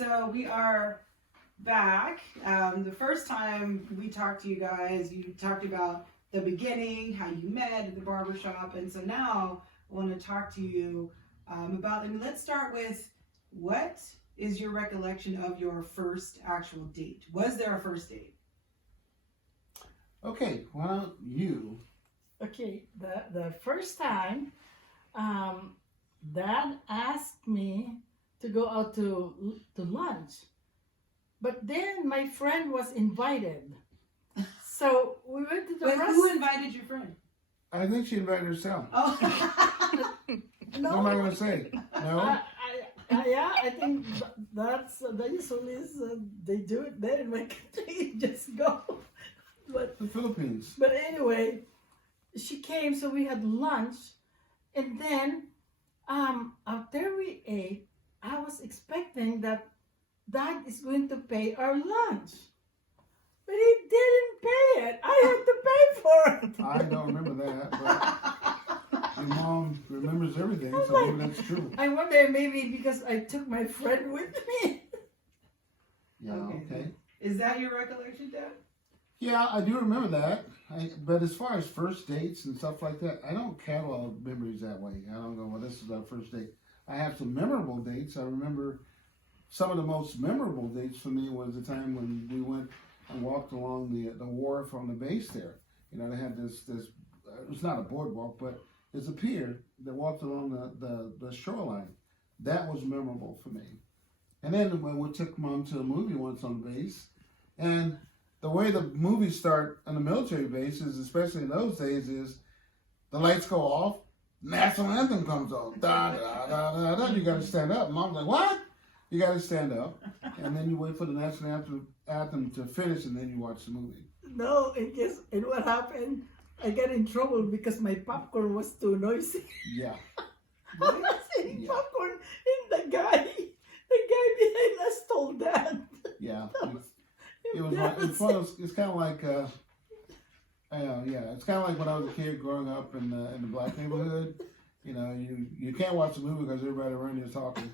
So we are back. The first time we talked to you guys, you talked about the beginning, how you met at the barbershop. And so now I want to talk to you about, let's start with, what is your recollection of your first actual date? Was there a first date? Okay, why don't you? Okay, the first time, Dad asked me to go out to lunch, but then my friend was invited, so we went to the Wait, restaurant. who invited your friend? I think she invited herself. Oh. What am I going to say? No? Yeah, I think that's usually is, they do it there in my country. You just go, but The Philippines. But anyway, she came, so we had lunch, and then after we ate, I was expecting that Dad is going to pay our lunch, but he didn't pay it. I had to pay for it. I don't remember that, but your mom remembers everything, so maybe that's true. I wonder, maybe because I took my friend with me. Yeah, okay. Is that your recollection, Dad? Yeah, I do remember that. But as far as first dates and stuff like that, I don't catalog memories that way. I don't go, well, this is our first date. I have some memorable dates. I remember some of the most memorable dates for me was the time when we went and walked along the wharf on the base there. You know, they had this it's not a boardwalk, but it's a pier that walked along the shoreline. That was memorable for me. And then when we took Mom to a movie once on the base, and the way the movies start on the military bases, especially in those days, is the lights go off, national anthem comes on, da da da da da. You got to stand up. Mom's like, "What?" You got to stand up, and then you wait for the national anthem to finish, and then you watch the movie. No, and what happened? I got in trouble because my popcorn was too noisy. Yeah. I was eating Yeah. popcorn, and the guy behind us told Dad. Yeah. It It's kind of like, it's kind of like when I was a kid growing up in the black neighborhood. You know, you can't watch the movie because everybody around you is talking,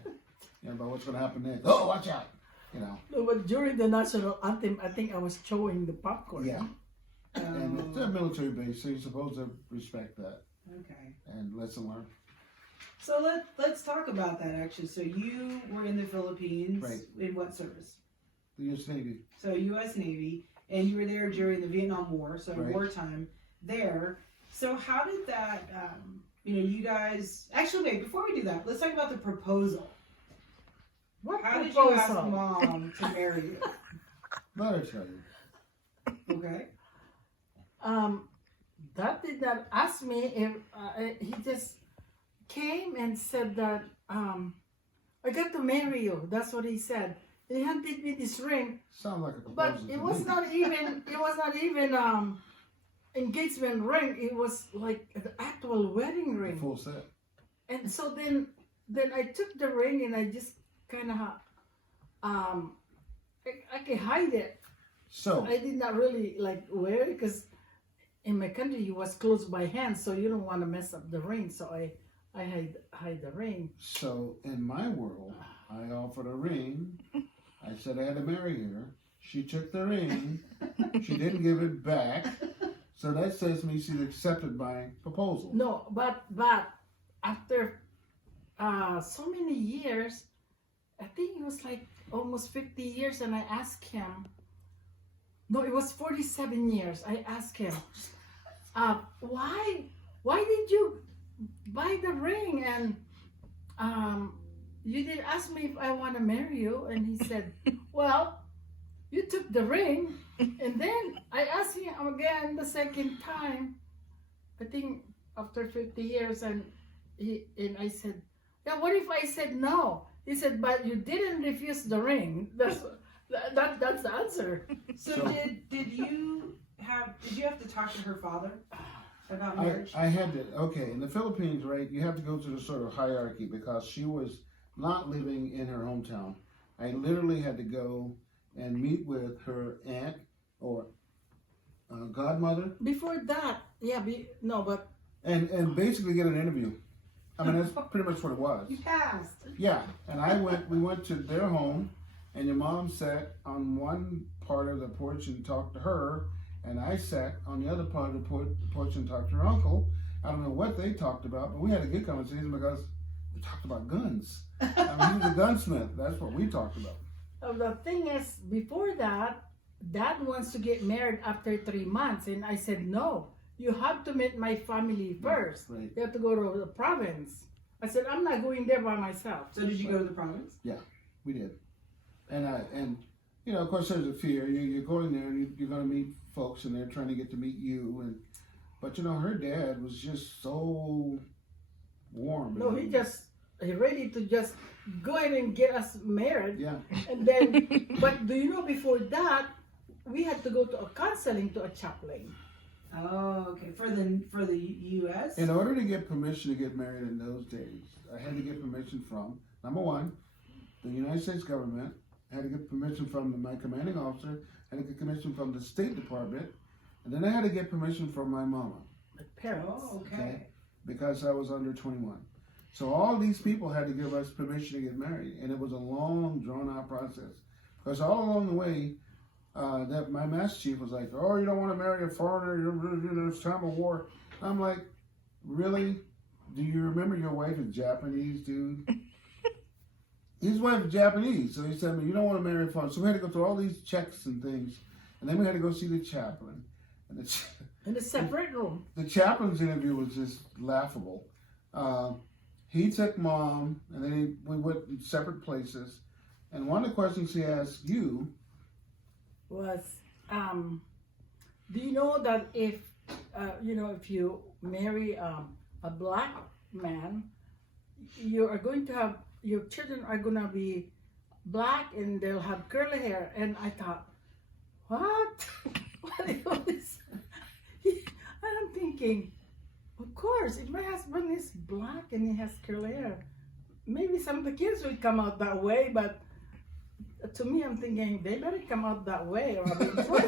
about what's going to happen next. Oh, watch out! No, but during the national anthem, I think I was chewing the popcorn. Yeah. And it's a military base, so you're supposed to respect that. Okay. And lesson learned. So let's talk about that, actually. So you were in the Philippines. Right. In what service? The U.S. Navy. So U.S. Navy, and you were there during the Vietnam War, so Right. wartime there. So how did that, you guys, actually wait, before we do that, let's talk about the proposal. What How did proposal? you ask Mom to marry you? Let her tell you. Okay. Dad did not ask me if he just came and said that I got to marry you. That's what he said. He handed me this ring, Sounds like a proposal. but it was not even engagement ring. It was like the actual wedding The ring. full set. And so then I took the ring and I just kind of I can hide it. So, I did not really like wear it because in my country it was closed by hand, so you don't want to mess up the ring. So I hide the ring. So in my world, I offered a ring. I said I had to marry her. She took the ring. She didn't give it back. So that says to me she's accepted my proposal. No, but after so many years, I think it was like almost 50 years, and I asked him. No, it was 47 years. I asked him, why did you buy the ring? And you didn't ask me if I want to marry you. And he said, well, you took the ring. And then I asked him again the second time, I think after 50 years, and I said, yeah, what if I said no? He said, but you didn't refuse the ring. That's the answer. So did you have to talk to her father about marriage? I had to, okay, in the Philippines, right, you have to go through the sort of hierarchy because she was not living in her hometown. I literally had to go and meet with her aunt or godmother. Before that, yeah, And basically get an interview. I mean, that's pretty much what it was. You passed. Yeah, and we went to their home, and your mom sat on one part of the porch and talked to her, and I sat on the other part of the porch and talked to her uncle. I don't know what they talked about, but we had a good conversation because we talked about guns. I mean, he was a gunsmith. That's what we talked about. The thing is, before that, Dad wants to get married after 3 months, and I said no. You have to meet my family first. Right. You have to go to the province. I said I'm not going there by myself. So did you go to the province? We did. And you know, of course, there's a fear. You're going there and you're going to meet folks, and they're trying to get to meet you. But you know, her dad was just so warm. No, he ready to just go ahead and get us married. Yeah. And then, but do you know, before that, we had to go to a counseling to a chaplain. Oh, okay. For the U.S. In order to get permission to get married in those days, I had to get permission from, number one, the United States government. I had to get permission from my commanding officer. I had to get permission from the State Department. And then I had to get permission from my mama. My parents. Oh, okay. Because I was under 21. So all these people had to give us permission to get married. And it was a long, drawn-out process. Because all along the way, that my master chief was like, oh, you don't want to marry a foreigner, it's time of war. I'm like, really? Do you remember your wife is Japanese, dude? His wife is Japanese, so he said, you don't want to marry a foreigner. So we had to go through all these checks and things, and then we had to go see the chaplain. And in a separate room. The chaplain's interview was just laughable. He took Mom, and then we went in separate places, and one of the questions he asked you was, do you know that if you marry a black man, you are going to have, your children are going to be black and they'll have curly hair. And I thought, what? What is this? And I'm thinking, of course, if my husband is black and he has curly hair, maybe some of the kids will come out that way, but to me, I'm thinking they better come out that way, or I'll be in trouble.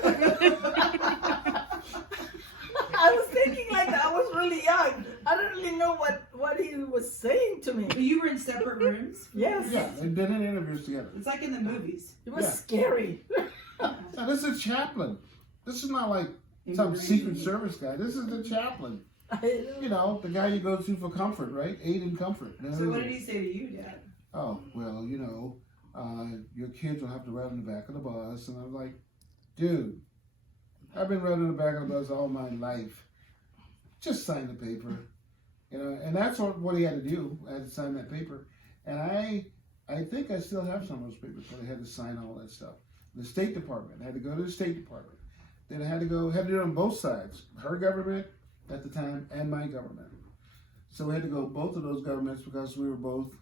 I was thinking like that. I was really young. I don't really know what he was saying to me. But you were in separate rooms? Yes. Yeah, they did interviews together. It's like in the movies. It was Yeah. scary. Now, this is a chaplain. This is not like some Secret Service guy. This is the chaplain. You know, the guy you go to for comfort, right? Aid and comfort. So what did he say to you, Dad? Oh, well, you know, your kids will have to ride in the back of the bus. And I was like, dude, I've been riding in the back of the bus all my life. Just sign the paper. You know, and that's what he had to do. I had to sign that paper. And I think I still have some of those papers, but I had to sign all that stuff. The State Department. I had to go to the State Department. Then I had to do it on both sides. Her government at the time and my government. So we had to go both of those governments because we were both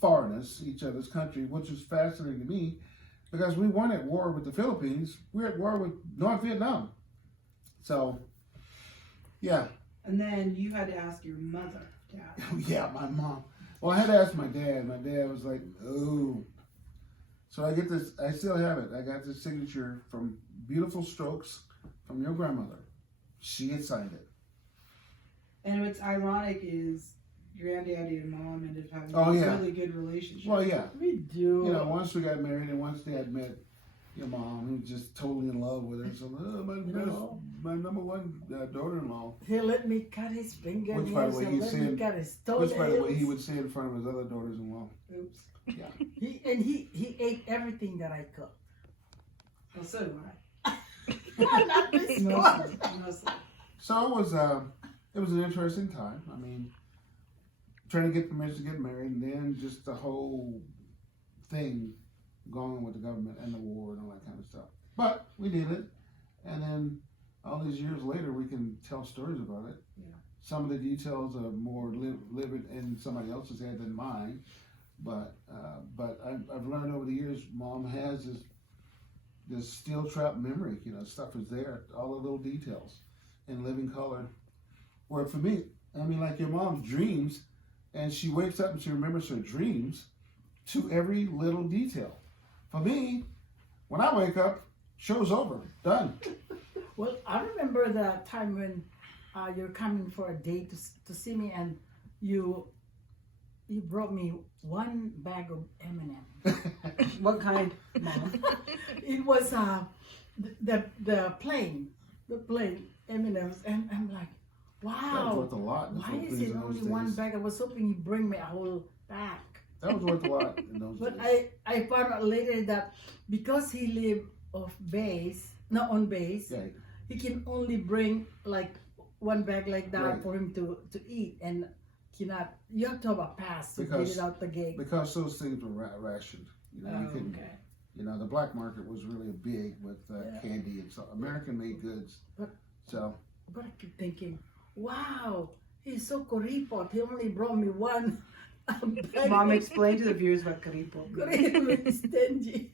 foreigners, each other's country, which was fascinating to me because we weren't at war with the Philippines. We were at war with North Vietnam. So, yeah. And then you had to ask your mother, Dad. Yeah, my mom. Well, I had to ask my dad. My dad was like, no. So I get this, I still have it. I got this signature from Beautiful Strokes from your grandmother. She had signed it. And what's ironic is granddaddy and mom ended up having a really good relationship. Well, yeah. We do. You know, once we got married and once Dad met your mom, he was just totally in love with her. So, my number one daughter-in-law. He let me cut his fingernails. Which, by the way, and let me cut his toenails. Which, by the way, he would say in front of his other daughters-in-law. Oops. Yeah. He ate everything that I cooked. Well, so do I. Not this one. Mostly. So it was an interesting time. I mean, trying to get permission to get married, and then just the whole thing going with the government and the war and all that kind of stuff. But we did it, and then all these years later, we can tell stories about it. Yeah. Some of the details are more livid in somebody else's head than mine, but I've learned over the years, Mom has this steel trap memory. You know, stuff is there, all the little details in living color. Where for me, I mean, like your mom's dreams, and she wakes up and she remembers her dreams to every little detail. For me, when I wake up, show's over, done. Well, I remember the time when you're coming for a date to see me, and you he brought me one bag of M&M. What kind, Mom? It was the plain M&Ms, and I'm like, That was wow. worth a lot. in the Why is Philippines it in only those one days. bag? I was hoping you'd bring me a whole bag. That was worth a lot in those But days. I found out later that because he lived on base, Yeah, he can only bring like one bag like that Right. for him to eat, and you have to have a pass to Because- get it out the gate. because those things were rationed. You know, you couldn't. Okay. You know, the black market was really big with Yeah. candy and so American made goods. But- So But I keep thinking, wow, he's so kuripot. He only brought me one bag. Mom, explain to the viewers what karipo means. Kuripot, stingy.